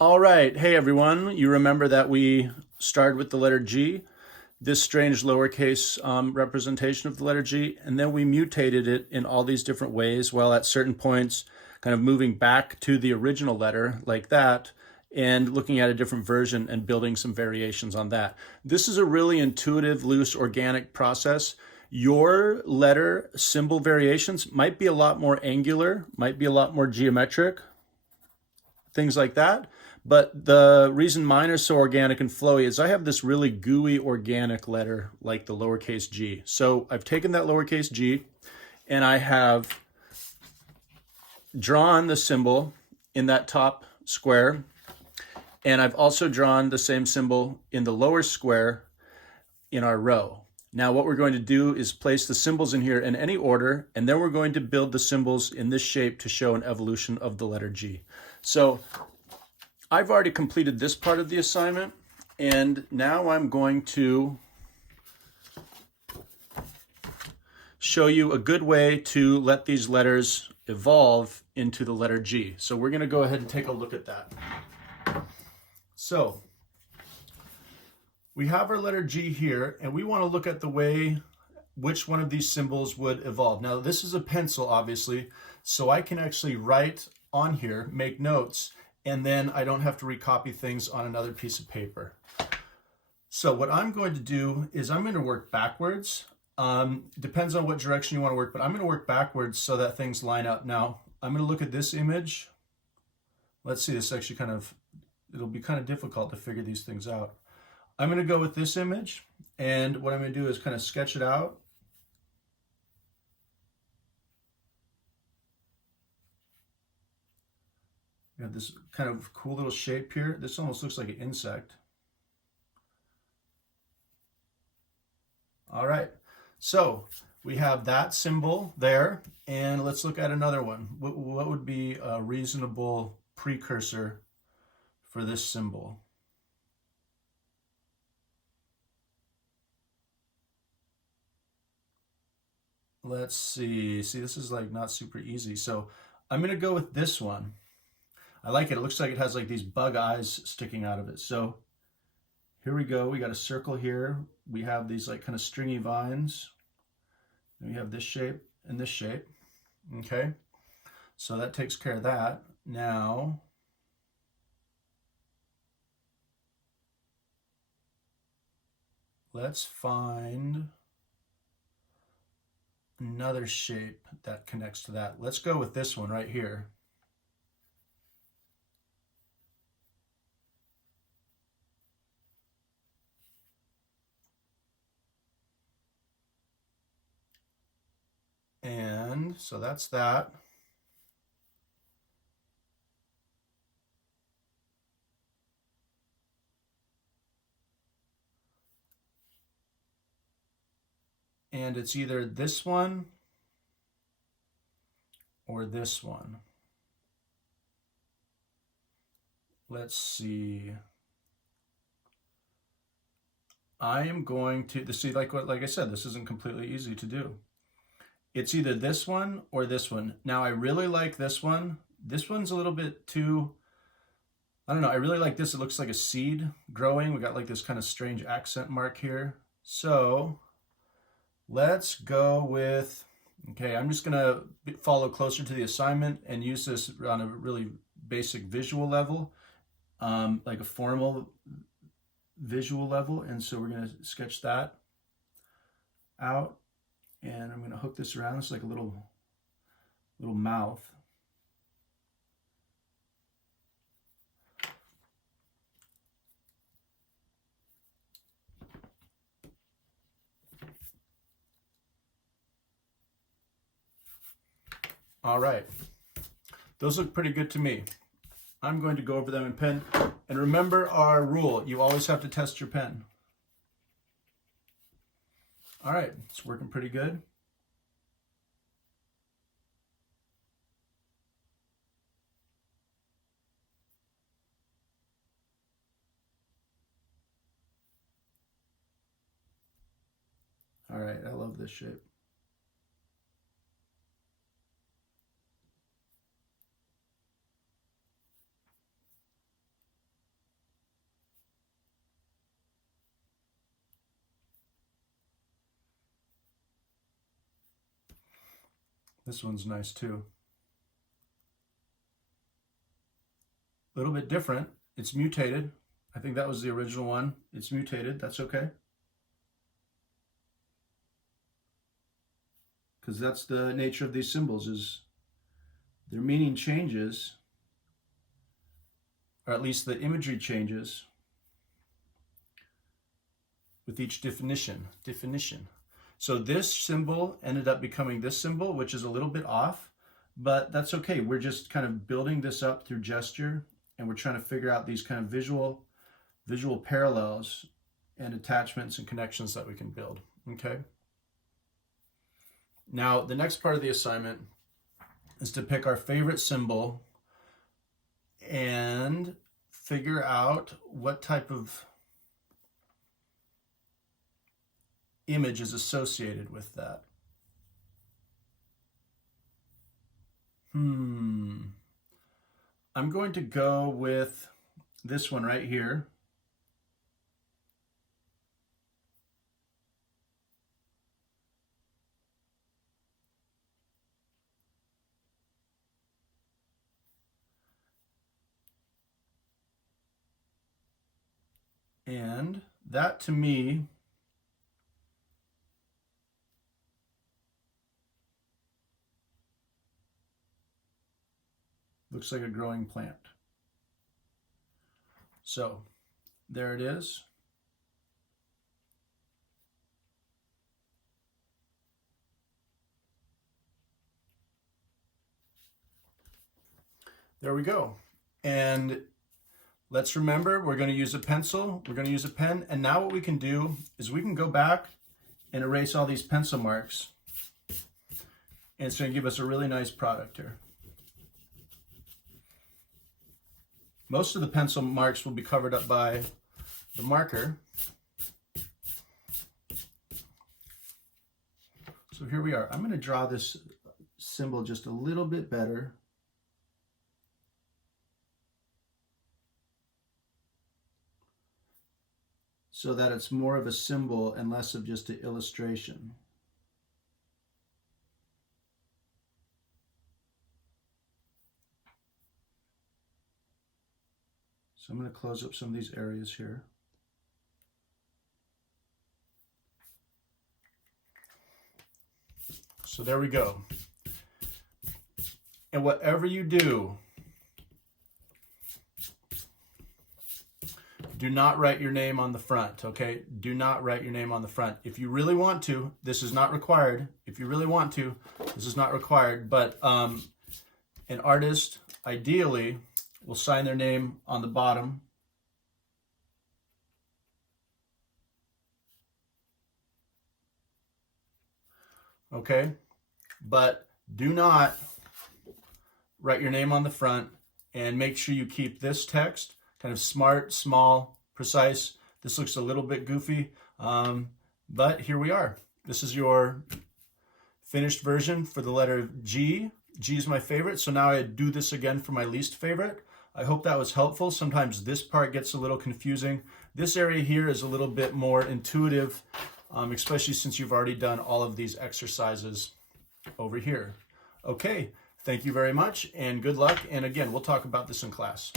All right. Hey, everyone. You remember that we started with the letter G, this strange lowercase representation of the letter G, and then we mutated it in all these different ways, while at certain points kind of moving back to the original letter like that and looking at a different version and building some variations on that. This is a really intuitive, loose, organic process. Your letter symbol variations might be a lot more angular, might be a lot more geometric, things like that. But the reason mine are so organic and flowy is I have this really gooey organic letter like the lowercase g. So I've taken that lowercase g and I have drawn the symbol in that top square. And I've also drawn the same symbol in the lower square in our row. Now what we're going to do is place the symbols in here in any order, and then we're going to build the symbols in this shape to show an evolution of the letter G. So I've already completed this part of the assignment, and now I'm going to show you a good way to let these letters evolve into the letter G. So we're going to go ahead and take a look at that. So we have our letter G here, and we want to look at the way which one of these symbols would evolve. Now this is a pencil, obviously, so I can actually write on here, make notes, and then I don't have to recopy things on another piece of paper. So what I'm going to do is I'm going to work backwards. Depends on what direction you want to work, but I'm going to work backwards so that things line up. Now I'm going to look at this image. Let's see, this actually it'll be kind of difficult to figure these things out. I'm going to go with this image, and what I'm going to do is kind of sketch it out. You have this kind of cool little shape here. This almost looks like an insect. All right, so we have that symbol there, and let's look at another one. What would be a reasonable precursor for this symbol? Let's see. See, this is like not super easy. So I'm going to go with this one. I like it. It looks like it has like these bug eyes sticking out of it. So here we go. We got a circle here. We have these like kind of stringy vines. And we have this shape and this shape. Okay. So that takes care of that. Now, let's find another shape that connects to that. Let's go with this one right here. And so that's that. And it's either this one or this one. Let's see. I am going to see, like I said, this isn't completely easy to do. It's either this one or this one. Now I really like this one. This one's a little bit too, I don't know, I really like this. It looks like a seed growing. We got like this kind of strange accent mark here. So let's go with, okay, I'm just gonna follow closer to the assignment and use this on a really basic visual level, like a formal visual level. And so we're gonna sketch that out, and I'm gonna hook this around. It's like a little mouth. All right, those look pretty good to me. I'm going to go over them in pen. And remember our rule, you always have to test your pen. All right, it's working pretty good. All right, I love this shape. This one's nice too. A little bit different. It's mutated. I think that was the original one. It's mutated. That's okay. Because that's the nature of these symbols, is their meaning changes, or at least the imagery changes with each definition. So this symbol ended up becoming this symbol, which is a little bit off, but that's okay. We're just kind of building this up through gesture, and we're trying to figure out these kind of visual parallels and attachments and connections that we can build, okay? Now, the next part of the assignment is to pick our favorite symbol and figure out what type of image is associated with that. I'm going to go with this one right here. And that, to me, looks like a growing plant. So there it is. There we go. And let's remember, we're going to use a pencil, we're going to use a pen, and now what we can do is we can go back and erase all these pencil marks, and it's going to give us a really nice product here. Most of the pencil marks will be covered up by the marker. So here we are. I'm going to draw this symbol just a little bit better. So that it's more of a symbol and less of just an illustration. So I'm going to close up some of these areas here. So there we go. And whatever you do, do not write your name on the front, okay? Do not write your name on the front. If you really want to, this is not required. If you really want to, this is not required. But an artist, ideally, will sign their name on the bottom. Okay? But do not write your name on the front, and make sure you keep this text kind of smart, small, precise. This looks a little bit goofy, but here we are. This is your finished version for the letter G. G is my favorite, so now I do this again for my least favorite. I hope that was helpful. Sometimes this part gets a little confusing. This area here is a little bit more intuitive, especially since you've already done all of these exercises over here. Okay, thank you very much, and good luck. And again, we'll talk about this in class.